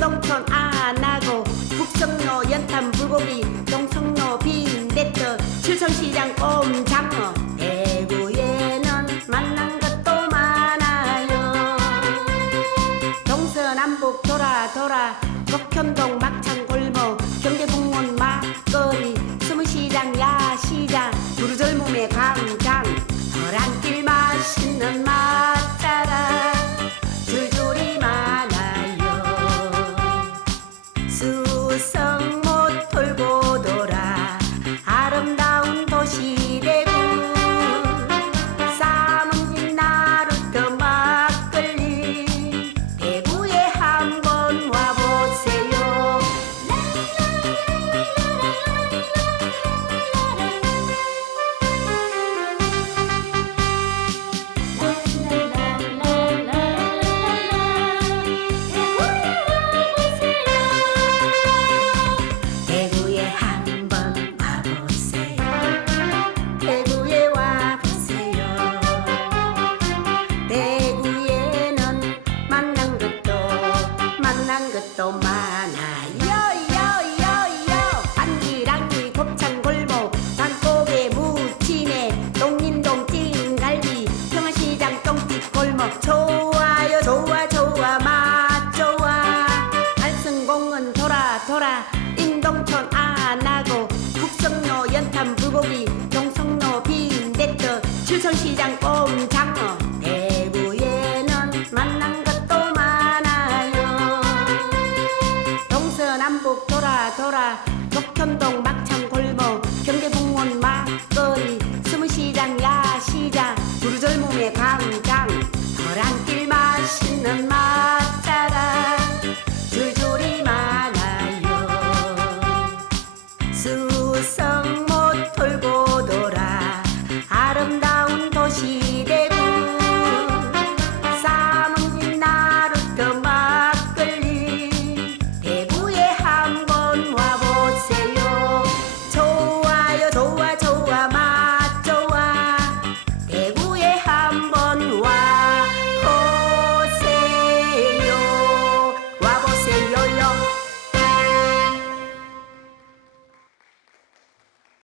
동천 안하고 북성로 연탄 불고기 동성로 빈대떡 칠성시장 옴장어. 대구에는 만난 것도 많아요. 동서남북 돌아 돌아 북현동 막 노라. 인동천 안하고 북성로 연탄 불고기 경성로 빈대떡 출성시장 꼼장어. 대구에는 만난 것도 많아요. 동서남북 돌아 돌아 녹천동